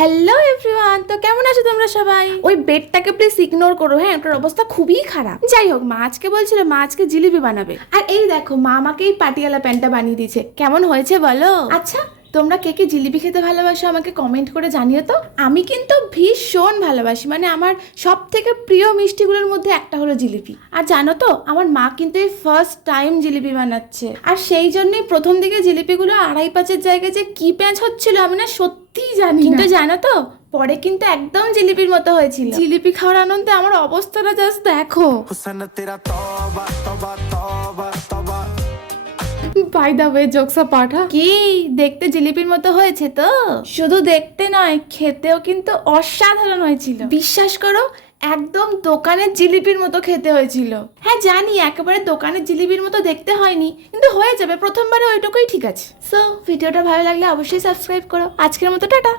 Hello everyone, তো কেমন আছো তোমরা সবাই? ওই বেডটাকে প্লিজ ইগনোর করো, হ্যাঁ ওটার অবস্থা খুবই খারাপ। যাই হোক, মা আজকে বলছিল মা আজকে জিলিপি বানাবে, আর এই দেখো মা আমাকে এই পাটিয়ালা প্যান্টটা বানিয়ে দিয়েছে। কেমন হয়েছে বলো? আচ্ছা, তোমরা কে কে জিলিপি খেতে ভালোবাসো আমাকে কমেন্ট করে জানিও তো। আমি কিন্তু ভীষণ ভালোবাসি, মানে আমার সব থেকে প্রিয় মিষ্টিগুলোর মধ্যে একটা হলো জিলিপি। আর জানো তো, আমার মা কিন্তু এই ফার্স্ট টাইম জিলিপি বানাচ্ছে, আর সেই জন্যই প্রথম দিকে জিলিপিগুলো 2.5-5 জায়গায় যে কি প্যাঁচ হচ্ছিল আমি না সত্যিই জানি। কিন্তু জানো তো, পরে কিন্তু একদম জিলিপির মতো হয়েছিল। জিলিপি খাওয়ার আনন্দে আমার অবস্থাটা জাস্ট দেখো। By the way, jokes apart, কি দেখতে জিলিপির মতো হয়েছে তো? শুধু দেখতে নয়, খেতেও কিন্তু অসাধারণ হয়েছিল। বিশ্বাস করো, একদম দোকানের জিলিপির মতো খেতে হয়েছিল। হ্যাঁ জানি একেবারে দোকানের জিলিপির মতো দেখতে হয়নি, কিন্তু হয়ে যাবে, প্রথমবারে ওইটুকুই ঠিক আছে। সো ভিডিওটা ভালো লাগলে অবশ্যই সাবস্ক্রাইব করো। আজকের মতো টাটা।